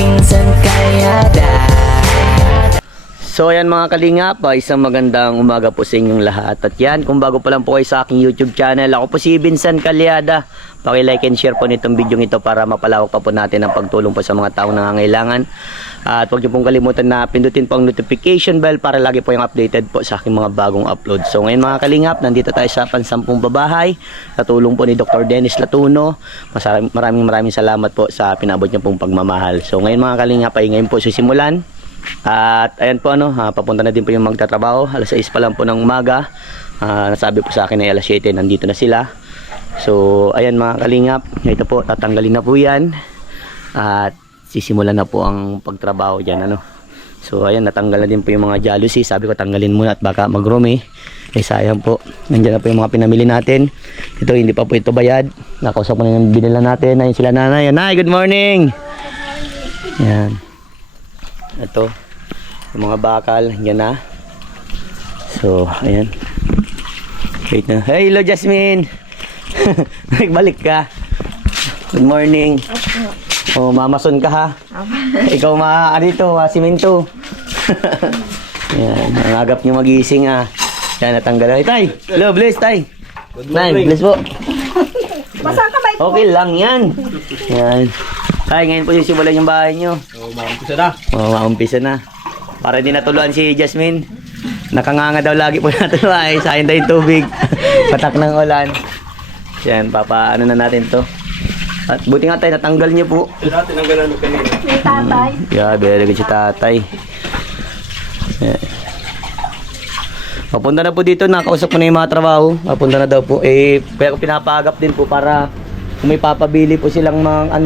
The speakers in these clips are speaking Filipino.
Pinsan Kalyada. So ayan mga kalingap, isang magandang umaga po sa inyong lahat. At yan, kung bago pa lang po kayo sa aking YouTube channel, ako po si Vincent Calyada. Paki-like and share po nitong video ito para mapalawak pa po natin ang pagtulong po sa mga taong nangangailangan. At huwag niyo pong kalimutan na pindutin po ang notification bell para lagi po yung updated po sa aking mga bagong upload. So ngayon mga kalingap, nandito tayo sa Pansampung Babahay sa tulong po ni Dr. Dennis Latuno. Maraming salamat po sa pinabot niyo pong pagmamahal. So ngayon mga kalingap ay ngayon po sisimulan. At ayan po papunta na din po yung magtatrabaho. Alas 6 pa lang po ng umaga. Nasabi po sa akin ay alas 7 nandito na sila. So ayan mga kalingap, ito po tatanggalin na po yan. At sisimulan na po ang pagtrabaho dyan So ayan, natanggal na din po yung mga jealousy. Sabi ko tanggalin muna at baka magrumi. Sayang po, nandiyan na po yung mga pinamili natin. Ito hindi pa po ito bayad. Nakausap ko na yung binila natin. Ayun sila nanay. Nanay, good morning. Yan. Ito, yung mga bakal, yan na. So, ayan. Wait na. Hey, hello Jasmine. Nagbalik ka. Good morning. Oh, mamason ka ha. Ikaw dito, simento. Yan, ang agap nyo magising ha. Yan, natanggal. Hey, tay. Hello, bless tay. Good morning. Bless po. Basa ka ba ito? Okay lang yan. Yan. Ay, ngayon po sisimulan yung bahay nyo. Maumpisa na. Maumpisa na. Para hindi natuluan si Jasmine. Nakanganga daw lagi po natuluan. Sayang daw yung tubig. Patak ng ulan. Yan, papaano na natin to. At buti nga tayo, natanggal niyo po. Tinanggalan mo kanina. May tatay. Yeah, very good si tatay. Yeah. Papunta na po dito, nakausap ko na yung mga trabaho. Papunta na daw po. Kaya ko pinapagap din po para kung may papabili po silang mga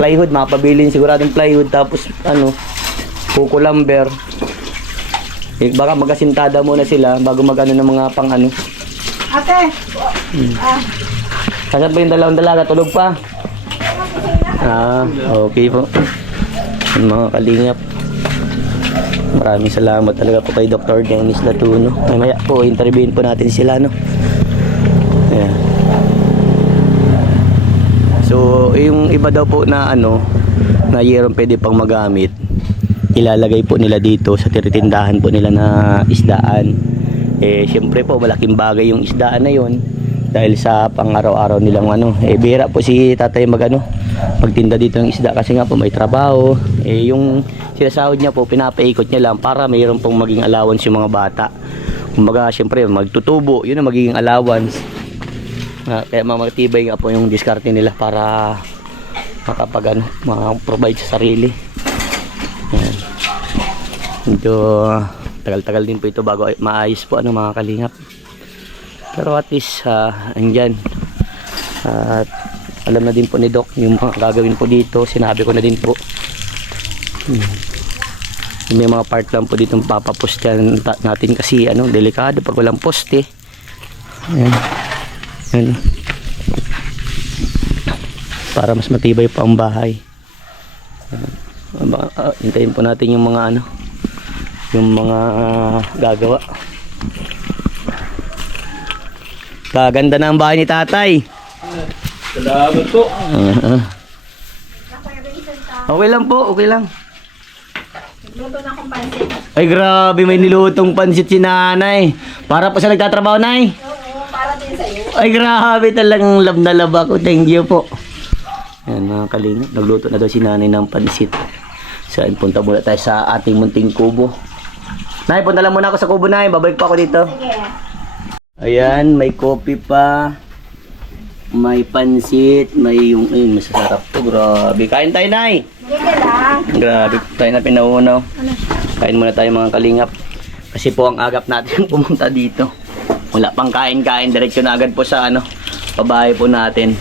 plywood, mapabili siguradong plywood, tapos kuko lumber. Baka magasintada muna sila bago ng mga pang Ate! Kasat ba yung dalawang dalaga? Tulog pa? Okay po. Mga kalingap, maraming salamat talaga po kay Dr. Dennis Latuno. Mamaya po, interviewin po natin sila yeah. So, yung iba daw po na na yerong pwede pang magamit, ilalagay po nila dito sa tiritindahan po nila na isdaan. Syempre po, malaking bagay yung isdaan na yon dahil sa pang-araw-araw nilang bihira po si tatay magtinda dito ng isda kasi nga po may trabaho. Yung sinasahod niya po, pinapaikot niya lang para mayroon pong maging allowance yung mga bata. Kumbaga, syempre, magtutubo, yun ang magiging allowance. Kaya mamatibay nga po yung diskarte nila para provide sa sarili. Ayan. Medyo tagal-tagal din po ito bago maayos po mga kalingap. Pero at least andyan. At alam na din po ni Doc yung mga gagawin po dito. Sinabi ko na din po. May mga part lang po dito papapostihan natin kasi delikado pag walang poste. Ayan. Para mas matibay pa ang bahay. Hintayin po natin yung mga gagawa. Kaganda na ang bahay ni tatay. Salamat po. Okay lang po, okay lang. Luto na akong pansit. Ay grabe, may nilutong pansit si nanay. Para po sa nagtatrabaho, nay. Oo, para din sa'yo. Ay grabe, talagang love na love ako. Thank you po. Ayan mga kalingap, nagluto na daw si nanay ng pansit. So punta muna tayo sa ating munting kubo. Nay, punta lang muna ako sa kubo, nay. Babalik pa ako dito. Sige. Ayan, may coffee pa. May pansit. May masasarap to. Grabe, kain tayo, nay. Sige lang. Grabe, tayo na pinauunaw. Kain muna tayo mga kalingap. Kasi po ang agap natin pumunta dito. Wala pang kain-kain, diretso na agad po sa pabahay po natin.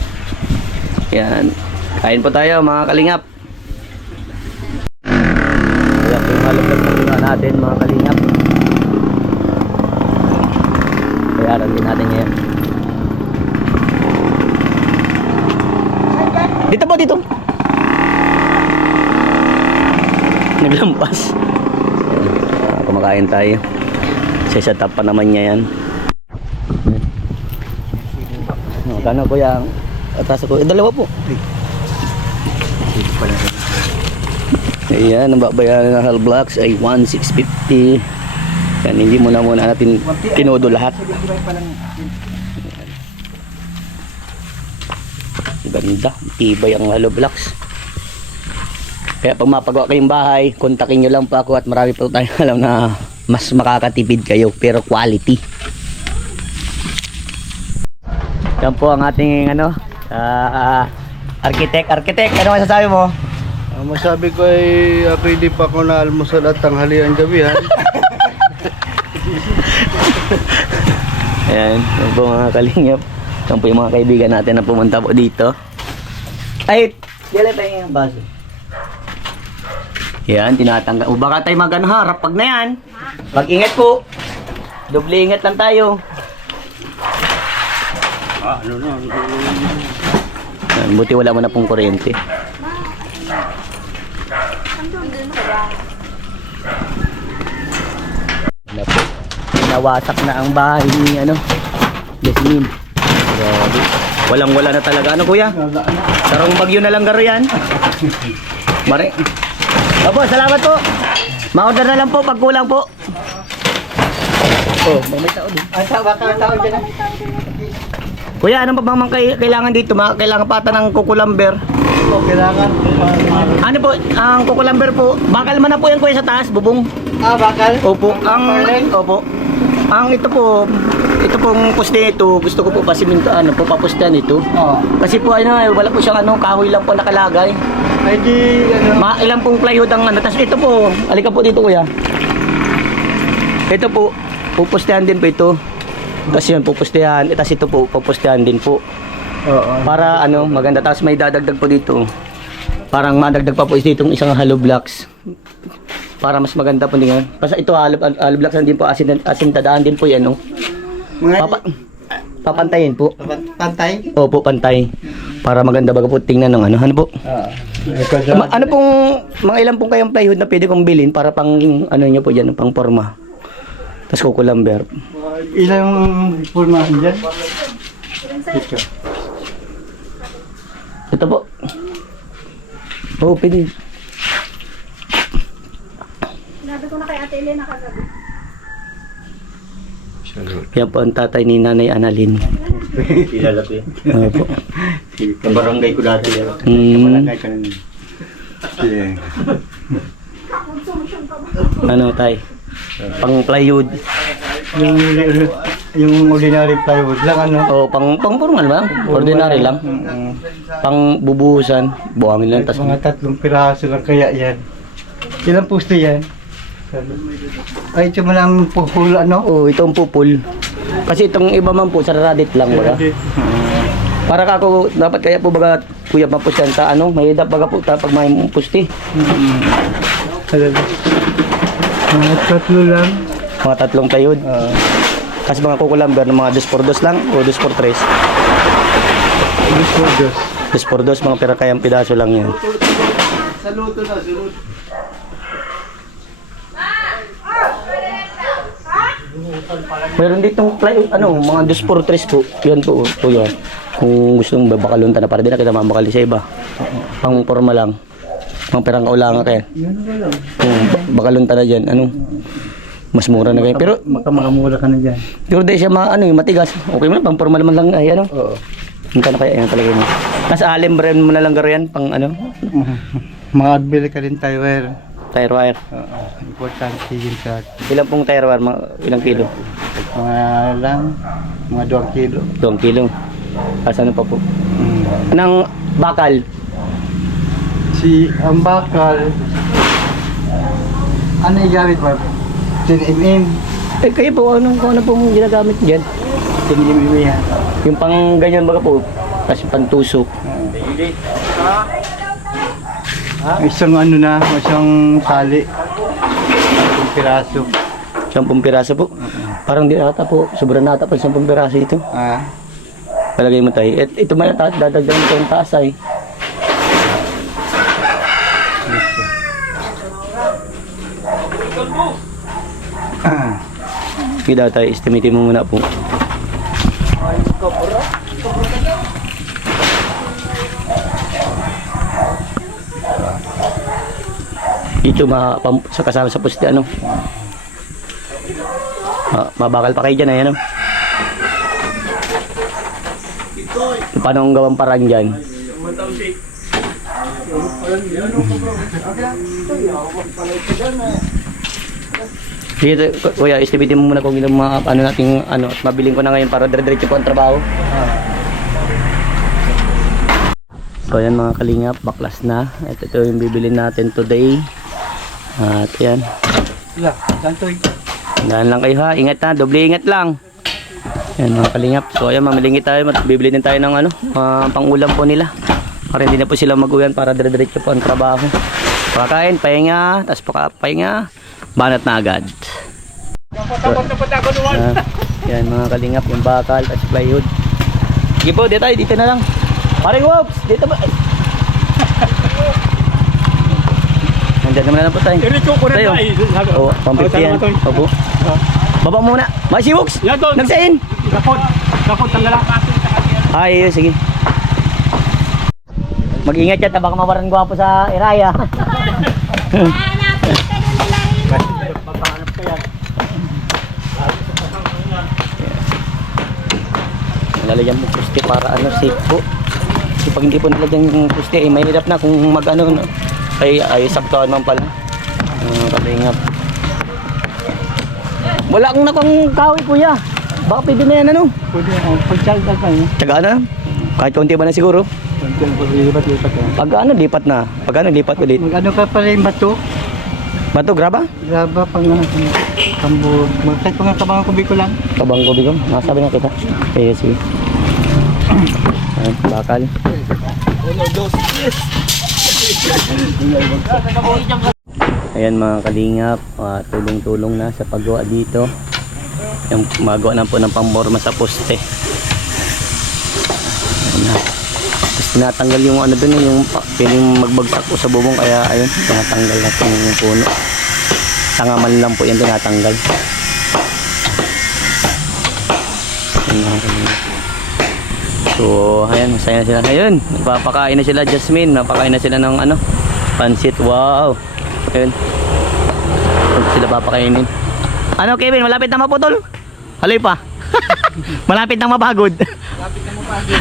Yan. Kain po tayo mga kalingap. Kaya po yung halaglag na natin mga kalingap. Bayaran din natin ngayon. Dito po, dito. Naglampas. Kumakain tayo. Sa top pa naman niya yan. Kano kuya? Atas ako. Dalawa po. Ayan, ang babayaran ng hollow blocks ay 1,650. Yan, hindi muna natin tinodo lahat. Ganda, tibay ang hollow blocks. Kaya pag mapagawa kayong bahay, kontakin nyo lang po ako at marami po tayong alam na mas makakatipid kayo pero quality. Yan po ang ating architect, ano masasabi mo? Ang masabi ko ay pwede pa ako na almusal at tanghalian gabihan. Ayan, yan po mga kalingap. Yan po yung mga kaibigan natin na pumunta po dito. Ay, yala tayo yung baso. Yan, tinatanggal. O baka tayo harap pag na yan. Pag-ingat po. Doble ingat lang tayo. Yan, buti wala mo na pong kuryente. Wala po. Nawasak na ang bahay ni Jasmine. Grabe. Walang-wala na talaga. Ano kuya? Sarong bagyo na lang garo yan. Mare. Opo, salamat po. Ma-order na lang po pag kulang po. Oh, may tao din. Ay, baka tao dyan. Kuya, ano pa bang kailangan dito? Kailangan pata ng kukulamber. Kailangan. Ano po, ang kukulamber po, bakal man na po yan kuya sa taas, bubong. Bakal? Opo, ang ito pong poste ito, gusto ko po pasiminto, papustehan ito. Oo. Kasi po wala po siyang kahoy lang po nakalagay. Ay di, Ilang pong plywood ang tas ito po, alika po dito kuya. Ito po, pupustehan din po ito. Tapos yun, pupustehan. Tapos ito po, pupustehan din po. Oo. Para maganda. Tapos may dadagdag po dito. Parang madagdag pa po dito isang hollow blocks. Para mas maganda po din. Basta ito hollow blocks din po, asintadaan din po yan. Papantayin po. Pantay? Opo, pantay. Para maganda baga po tingnan ng ano po. Ano pong, mga ilan pong kayong plywood na pwede kong bilhin para pang nyo po dyan, pang forma. Tapos kukulamber. Ilang formahan dyan? Ito po. Oo, pwede. Sinabi ko na kay Ate Elena kagabi. Yan po ang tatay ni Nanay Annalyn. Kilala ko yan. Opo. Kabarangay ko dati. Mm, ko nun. ano tay? Pang plywood. Yung ordinary plywood lang O pang formal ba? Ordinary lang. Pang bubuhusan. Buhangin lang. Tas Mga 3 piraso lang kaya yan. Ilang pusto yan? Ay, ito mo lang pupul oh, itong pupul. Kasi itong iba man po, sararadit lang baga. Para kako, dapat kaya po baga, kuya mapusyan ta may edap baga po ta pag may pusti. Mga 3 lang. Mga 3 plywood. Kasi mga kukulamber ng mga 2x2 lang o 2x3. 2x2, mga pera kayang pidaso lang yan. Saluto na, saluto. Meron ditong plywood, mga 2x3 po. Yan po, kuya. Kung gusto mong babakalunta na para din na kita mabakali sa iba. Pang forma lang. Mga perang kaulanga kaya. Bakalunta na dyan, mas mura na kayo. Pero, Makamura ka na dyan. pero di siya matigas. Okay mo na, pang forma naman lang ay Oo. Hindi na kaya yan talaga mo. Nasa alim brand mo na lang garo yan, pang Makabili ka rin tire wire. tire wire. Oo. Importante yun sa Ilang pong tire wire, ilang kilo? mga 2 kilo. 2 kilo. Kasi ano pa po? Anong bakal? Ang bakal, ano igamit mo? 10mm. Kayo po, kung ano pong ginagamit dyan? 10mm yan. Yung pang ganyan baga po, kasi pang tusok. Isang isang tali. 10 piraso. 10 piraso po. Parang di ata po, sobrang nata pa 10 piraso ito. Palagay mo tayo. Ito may dadagdagan ito yung taas ay. Kita tayo, estimate mo muna po. Dito sa kasama sa poste ano. Mabakal pa kayo dyan ano. Paano ang gawang parang dyan? Dito, kuya, estimatein mo muna kung ilang mga ano nating ano, at mabiling ko na ngayon para dire-diretso po ang trabaho. So yan mga kalingap, baklas na. Ito yung bibilin natin today. At yan. Dahan lang kayo ha, ingat ha, doble ingat lang. Yan mga kalingap. So ayan, mamilingit tayo, bibili din tayo ng ano, pang-ulam po nila. Para hindi na po sila mag-uwian para dire-diretso po ang trabaho. Pakain, pahinga, tapos pahinga, banat na agad. Yan mga kalingap, yung bakal, tapos plywood. Sige po, dito na lang. Paring Wops, dito ba? Nandiyan naman na po tayo. Tayo. Oo, pang-50 yan. Opo. Baba muna. Masi Wops, nagsain. Dakot, tanggalan. Ay, sige. Mag-ingat yan, baka mawaran gwapo sa Iraya. Lalagyan mo puste para ano, safe po. Kasi pag hindi po nilagyan yung puste, eh, mahirap na kung mag-ano, no? Ay saktuhan man pala. Kalingap. Wala akong nakang kahoy, kuya. Baka pwede na yan, ano? Pwede, pagsaldag pa yun. Tsaga na. Kahit konti ba na siguro? Lipat yan. Pag ano, lipat na. Pag ano, lipat ulit. Mag-ano ka pala yung bato? Bato, graba? Graba pang ano, tambog. Kahit pang kabangan kubi ko lang. Kabang ko bigong. Nasabi na kita. Okay, sige. Ayan, bakal. Ayan mga kalingap, tulong-tulong na sa paggawa dito. Yung magawa na po ng pamborma sa poste. Ayan na. Tapos tinatanggal yung ano dun, yung piling magbagsak po sa bubong, kaya ayun, tinatanggal natin yung puno. Tangaman lang po yan tinatanggal. Ayan mga kalingap. So, ayan, masaya na sila. Ayun, napapakain na sila, Jasmine. Napakain na sila ng ano, pansit. Wow. Ayun. Sila papakainin. Ano, Kevin, malapit na maputol? Haloy pa. Malapit na mapagod. Malapit na mapagod.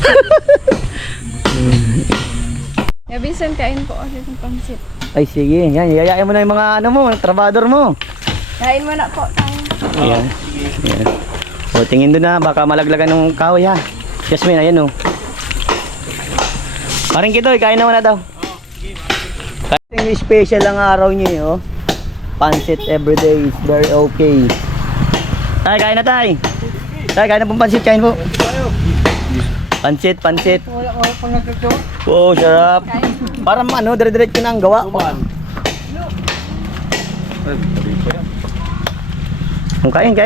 Vincent, kain po ulit ng pansit. Ay, sige. Yan, yayain mo na yung mga ano mo, trabador mo. Kain mo na po tayo. Ayan. Ayan. O, tingin doon na, baka malaglagan ng kahoy ha. Jasmine, ayan o. Paring Kitoy, kain naman na daw. Yung special ang araw niyo eh, oh. Pansit everyday is very okay. Tay, kain na tay. Tay, kain na pong pansit, kain po. Pansit. Wala pang nagkato. Oo, sarap. Para ano, dire-diretso na ang gawa. Kain.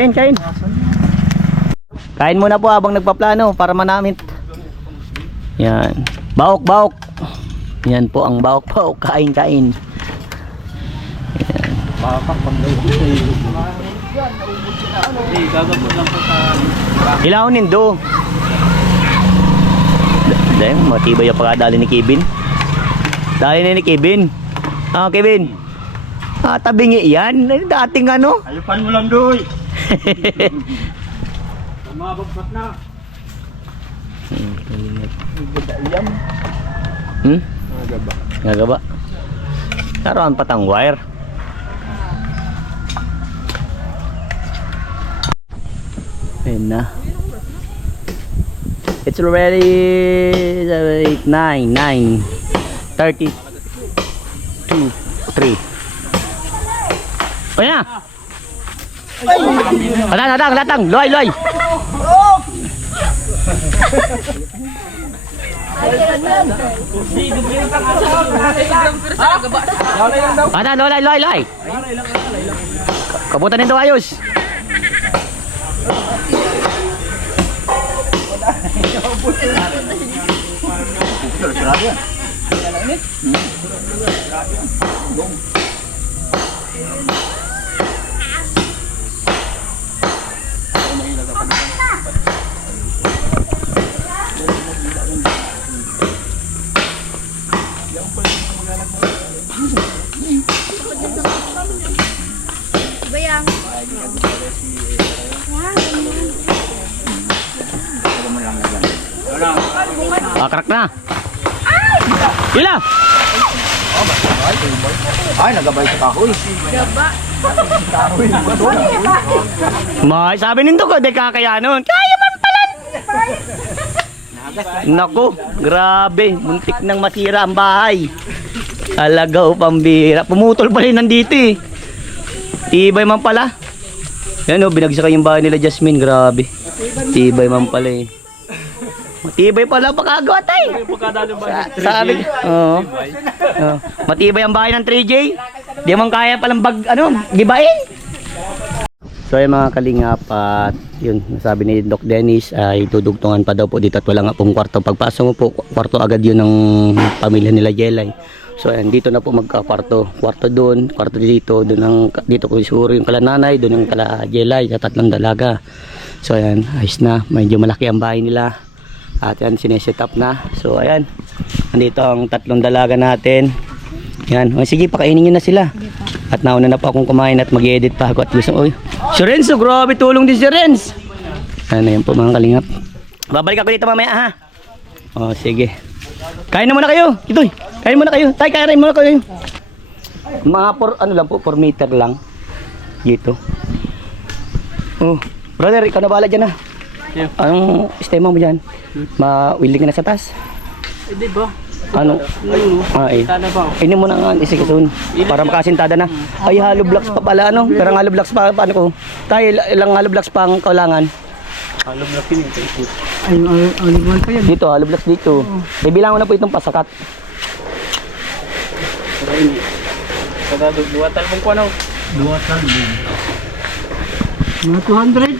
Kain muna po habang nagpaplano para manamit. Yan. Baok. Yan po ang baok. Kain. Yan. Ilaunin do. Dahil matibay yung pagkadali ni Kevin. Dali na ni Kevin. Kevin. Tabingi yan. Dating ano. Ayupan mo lang, doy. Mabagpat na. Gagaba. Karoon patang wire. Ayun na. It's already 9:30. 2, 3. Ayun na. Latang. Loy. Loy. Kabutan nito ayos. Crack na. Ila! Ay, nagabay sa kahoy. May sabi nito ko, di kakayanon. Kaya man pala! Naku, grabe. Muntik nang masira ang bahay. Alagaw, pambira. Pumutol pa rin nandito eh. Tibay man pala. Yan o, binagsak yung bahay nila Jasmine. Grabe. Tibay man pala eh. Matibay pala pagkagawa tayo. Sabi, oo. Matibay ang bahay ng 3J. Di man kaya palang gibain. So yung mga kalingap at yun, sabi ni Doc Dennis ay tudugtungan pa daw po dito at wala nga pong kwarto. Pagpasok mo po, kwarto agad yun ng pamilya nila Jelay. So ayan, dito na po magka-kwarto. Kwarto doon, kwarto dito, dito ko siguro yung kala nanay, doon yung kala Jelay, sa 3 dalaga. So ayan, ayos na, medyo malaki ang bahay nila. At yan, sineset up na. So ayan, andito ang 3 dalaga natin. Yan, o, sige, pakainin nyo na sila. At nauna na po akong kumain at mag-edit pa ako. At gusto, oy, si Renz, grabe tulong din si Renz. Ano yan po mga kalingap. Babalik ako dito mamaya ha. O sige. Kain na muna kayo. Itoy, kain muna kayo. Tay, kain muna kayo. Mga ano lang po, 4 meter lang. Dito. Oh, brother, ikaw na bahala dyan ha. Yeah. Anong sistema mo dyan? Ma-willing ka na sa taas? Hindi ba? Ano? Eh. Sana ba? Inom mo na nga isikasun para makasintada na. Ay, hollow blocks pa pala ano? Pero ang hollow blocks pa paano ko? Tayo ilang hollow blocks pa ang kailangan? Hollow block yun. Ay, olive pa yan. Dito, hollow blocks dito. May bilangan na po itong pasakat. Kada dua talbong ko ano? Mga 200.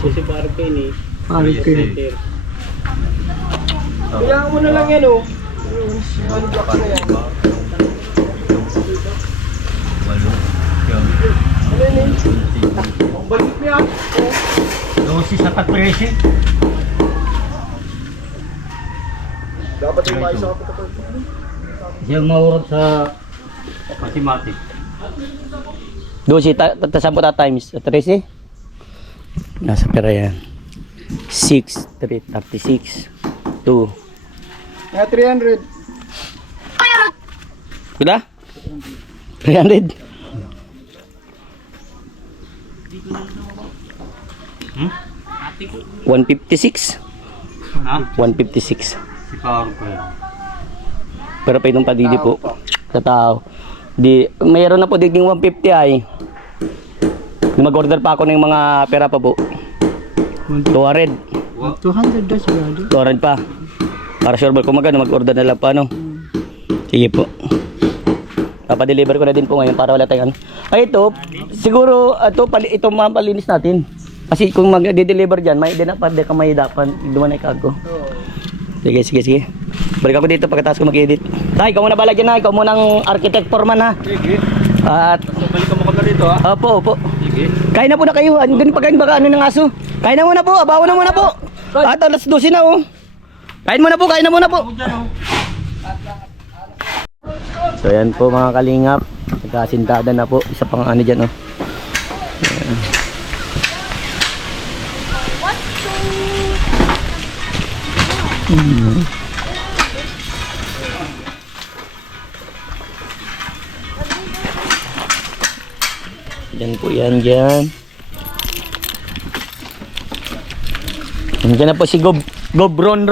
Kasi parang kayo ni. Parang kayo. Kailangan mo na lang yan oh. Balik mo yan. Dosis sa tatrese. Dapat yung maisa ka po. Siyang maurot sa Mathematic. Dosi, tasampo ta times 13. Nasa pera yan. 6, 3, 36, 2. Kaya 300. Kuda? 300. Hmm? 156. Ha? 156. Si Paro pa yan. Pero pa itong padidi po. Sa tao. Di, mayroon na po diging 150 ay. Mag-order pa ako ng mga pera pa po. 200. 200 daw sigurado. 200 pa. Para sure ba kung magkano mag-order na lang pa ano. Sige po. Papadeliver ko na din po ngayon para wala tayong ano. Ay ito, siguro ito mapalinis natin. Kasi kung mag-deliver dyan, may din na pa ka may dapat duman ay kago. Sige. Balik ako dito pagkatapos ko mag-edit. Tay, ikaw muna bala dyan na. Ikaw muna ang architect foreman ha. Sige. At Balikan mo kami dito ha. opo. Sige. Kain na po na kayo. Andun pagkain baka ano ng aso. Kain na muna po. Abawan na muna po. At alas 12 na oh. Kain na muna po. So yan po mga kalingap. Nagkasintada na po. Isa pang ano dyan oh. Yan po yan dyan. Nandiyan na po si Gob Ron.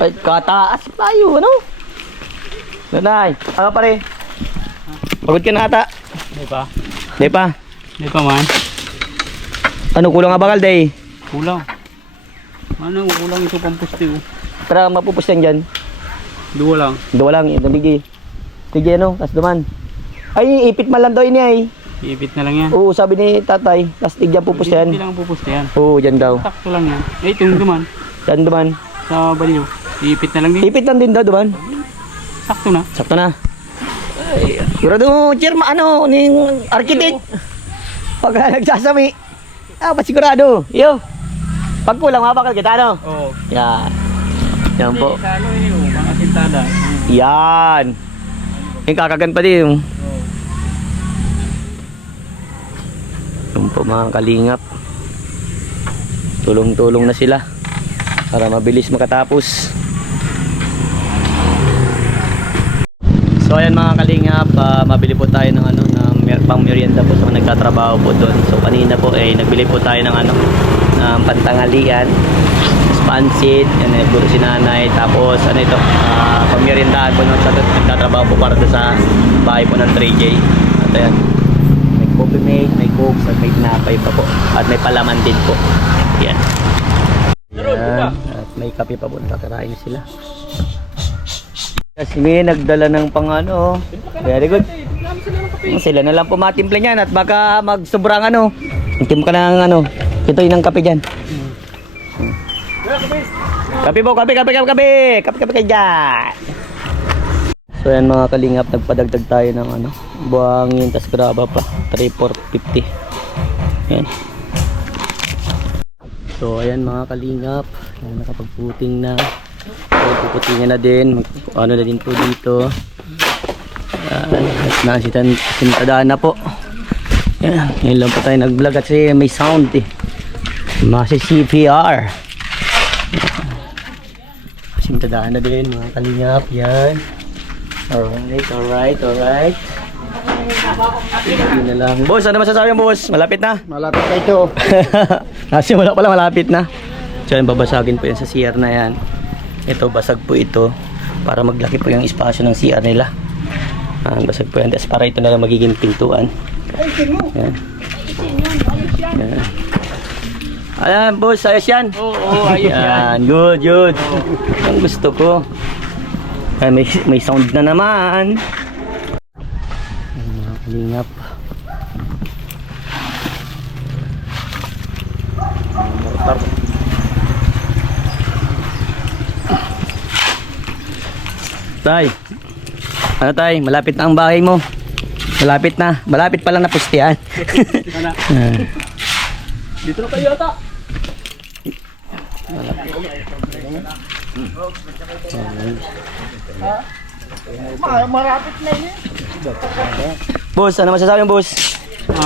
Ay, kataas tayo, ano? Nanay, ano pare? Pagod ka na ata? Di pa man. Ano, kulang nga bakal day? Kulang. Ano, kulang ito pang puste oh. Pero mapupus yan dyan. Dua lang. Ito bigi. Sige ano, kas duman. Ay, ipit man lang daw ini ay. Iipit na lang yan. Oo, sabi ni tatay, tas tigyan pupus yan. Hindi lang pupuste yan. Oo, dyan daw. Sakto lang yan. Eh, ito yung duman. Dyan duman. Sa baliw. Iipit na lang din. Ipit lang din daw duman. Sakto na. Sakto na. Ay, sigurado, chairman, ano, ning architect. Pag nagsasabi, ba't sigurado? Iyo. Pag kulang, mabakal kita, ano? Oo. Yan. Yan po. Sa ano yun, mga sintada. Yan. Yung kakagan pa din. Yung po mga kalingap. Tulong-tulong na sila para mabilis makatapos. So ayan mga kalingap, mabili po tayo ng ano, pang merienda po sa mga nagtatrabaho po doon. So kanina po nagbili po tayo ng ano, ng pantanghalian, pansit, yan nagbulo si nanay. Tapos ano ito, pang meriendahan po sa nagtatrabaho po para sa bahay po ng 3J. At ayan, may coffee mate, may cokes, at may tinapay pa po. At may palaman din po. Yan. At may kape pa po, nakakarain sila. Kasi may nagdala ng pang ano. Very good. Sila na lang pumatimpla niyan at baka magsobrang ano. Itim ka ng ano. Ito yun ang kape dyan. Kape po, kape kayo dyan. So yan mga kalingap, nagpadagdag tayo ng ano, buhangin, tas graba pa. 3,450. Yan. So ayan mga kalingap, nakapagputing na. Puputingin na din, ano na din po dito. Sintadaan na po. Yan, ngayon lang po tayo nag-vlog kasi may sound Masi CPR. Sintadaan na din mga kalingap. Yan. Alright. Yun na lang. Boss, ano masasabi mo boss? Malapit na? Malapit na ito. Wala pala, malapit na. So yan, babasagin po yan sa CR na yan. Ito, basag po ito para maglaki po yung espasyo ng CR nila. Basag po yan. Tapos para ito na lang magiging pintuan. Yan. Yan. Ayan, boss, ayos yan. Oo, ayos yan. Good. Ang gusto ko. Ay, may sound na naman. Ayan, mga kalingap. Tay, ano tay, malapit na ang bahay mo. Malapit pa lang napustihan. Dito na kayo ata. Marapit na yun. Boss, ano masasabi mo boss?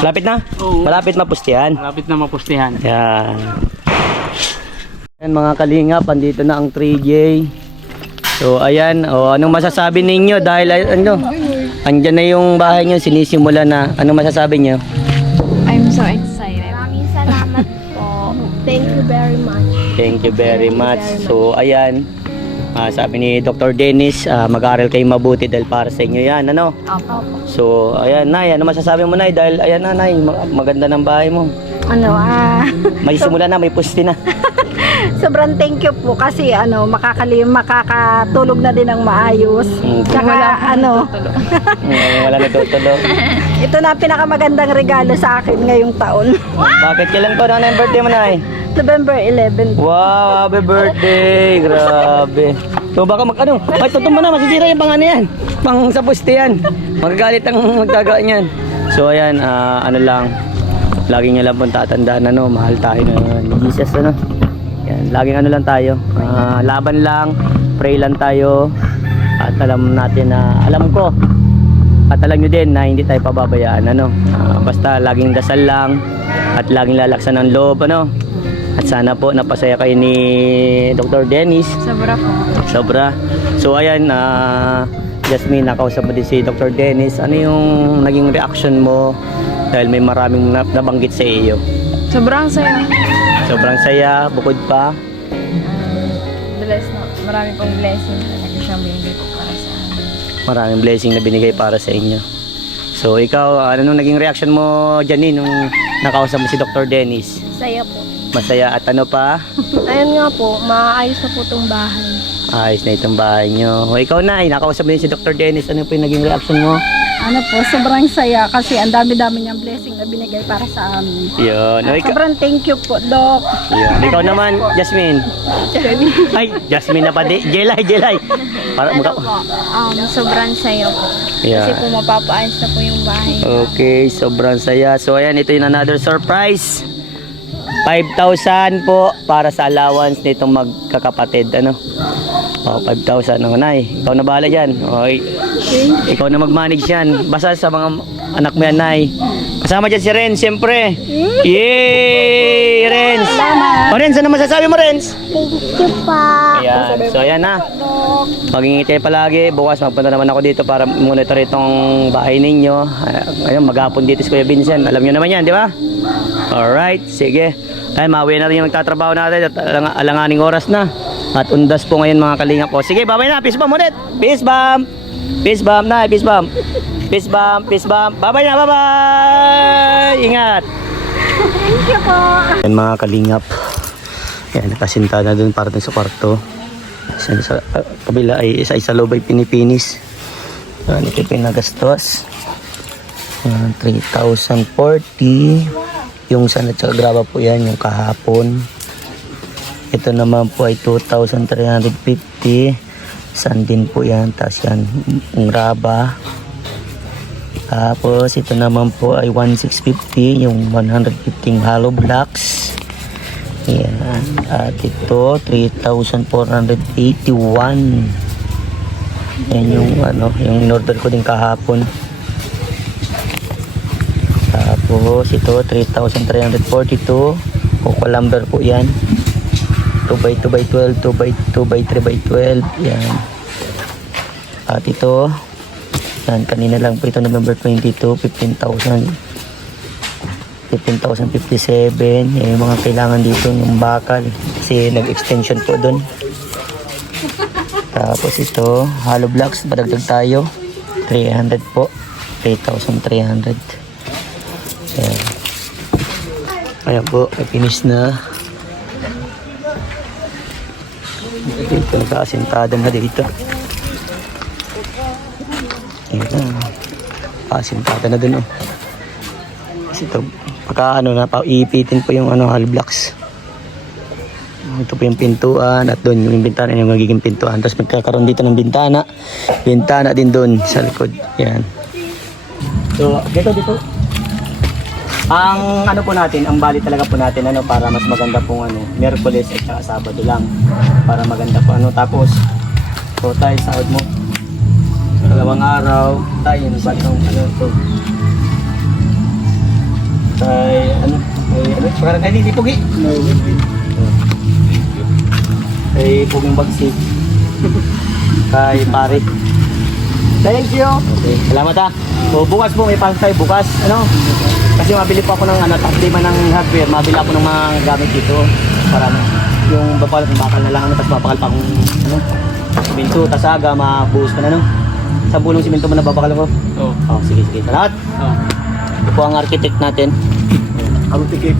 Malapit na? Oo. Malapit mapustihan. Malapit na mapustihan. Yan. Yan mga kalingap, andito na ang 3J. So ayan, anong masasabi ninyo dahil andyan na yung bahay nyo, sinisimula na. Anong masasabi nyo? I'm so excited. Maraming salamat po. Thank you very much. Thank you very much. So ayan, sabi ni Dr. Dennis, mag-aaral kayo mabuti dahil para sa inyo yan, ano? Opo. So ayan, Nay, ano masasabi mo Nay dahil ayan na Nay, maganda ng bahay mo. May simula na, may pusti na. Sobrang thank you po kasi makakatulog na din ng maayos. Tsaka Wala natutulog. ito na pinakamagandang regalo sa akin ngayong taon. Bakit kailan pa na yung birthday mo Nay? November 11. Wow, happy birthday! Grabe. So baka ay tutumba na, masisira yung pang ano yan. Pang sa puste yan. Magagalit ang magtagaan yan. So ayan, lagi nyo lang pong tatandaan, mahal tayo ni Jesus, Yan, laging lang tayo. Laban lang, pray lang tayo. At alam natin alam ko. At alam nyo din na hindi tayo pababayaan, basta laging dasal lang at laging lalaksan ng loob, At sana po napasaya kayo ni Dr. Dennis. Sobra po. Sobra. So ayan, Jasmine, nakausap mo din si Dr. Dennis. Ano yung naging reaction mo dahil may maraming nabanggit sa iyo? Sobrang saya. Sobrang saya, bukod pa. Bless na. Marami pong blessing talaga siyang binigay ko para sa amin. Maraming blessing na binigay para sa inyo. So ikaw, ano nung naging reaction mo, Janine, nung nakausap mo si Dr. Dennis? Saya po. Masaya at ano pa? Ayun nga po, maayos na po itong bahay. Ayos na itong bahay nyo. O ikaw na, nakausap mo din si Dr. Dennis. Ano po yung naging reaction mo? Sobrang saya kasi ang dami-dami niyang blessing na binigay para sa amin. Yun. O, Sobrang thank you po, Doc. yun. Ikaw naman, Jasmine. Ay, Jasmine na pa di. Jelay. Para, Sobrang saya po. yeah. Kasi po mapapaayos na po yung bahay. Okay, sobrang saya. So ayan, ito yung another surprise. 5,000 po para sa allowance nitong magkakapatid, ano? O, 5,000 ang Nay. Ikaw na bahala dyan. Okay. Ikaw na mag-manage yan. Basta sa mga anak mo yan, Nay. Kasama dyan si Renz, siyempre. Yay! Renz! O, Renz, ano masasabi mo, Renz? Thank you pa. Ayan. So, ayan na. Mag-ingitay palagi. Bukas magpunta naman ako dito para monitor itong bahay ninyo. Ayun, maghapon dito si Kuya Vincent. Alam nyo naman yan, di ba? Alright, sige. Ay, mauwi na rin yung nagtatrabaho natin at alanganing oras na. At undas po ngayon mga kalingap po. Sige, babay na. Peace bomb ulit. Peace bomb. Peace bomb na. Peace bomb. Peace bomb. Peace bomb. Babay na. Bye-bye. Ingat. Thank you po. Yan mga kalingap. Yan, nakasinta na dun para sa kwarto. Sa kabila ay isa-isa loob ay pinipinis. Yan, ito yung pinagastos. 3,040. Yung sana tsaka graba po yan, yung kahapon. Ito naman po ay 2,350. Sandin po yan. Tapos yan, yung graba. Tapos ito naman po ay 1,650. Yung 115 hollow blocks. Yan. At ito, 3,481. Yan yung ano, yung in-order ko din kahapon. Tapos ito, 3,342. Coco lumber po yan. 2x2x12, 2x3x12. Yan. At ito, yan, kanina lang po ito, November 22, 15,000. 15,057. Yan yung mga kailangan dito, yung bakal. Kasi nag-extension po doon. Tapos ito, hollow blocks, padagdag tayo. 300 po. 3,300. Yan. Ayan po, finish na. Dito, nakasintada na dito. Ayan na. Nakasintada na dun, oh. Kasi ito, pagka ano na, iipitin po yung ano, hollow blocks. Ito po yung pintuan at doon yung bintana yung magiging pintuan. Tapos magkakaroon dito ng bintana. Bintana din doon sa likod. Yan. So, dito. Ang ano po natin, ang bali talaga po natin ano para mas maganda pong ano, Miyerkules at saka Sabado lang para maganda po ano. Tapos so tayo sahod mo. Dalawang araw tayo bali ng ano to. Tayo ano, parang hindi pugi. Ay puging bagsik. Kay pare. Thank you. Okay, salamat ha. So bukas po may pasok tayo bukas, ano? Kasi mabili po ako ng ano, takdima ng hardware, mabili ako ng mga gamit dito para yung bakal na lang ano, tapos babakal pa akong ano, simento, tasaga, mabuhos ko na no. Sa bulong simento mo na babakal ko. Oo. Oh, sige. Salamat. Oh. Ito po ang architect natin. Architect.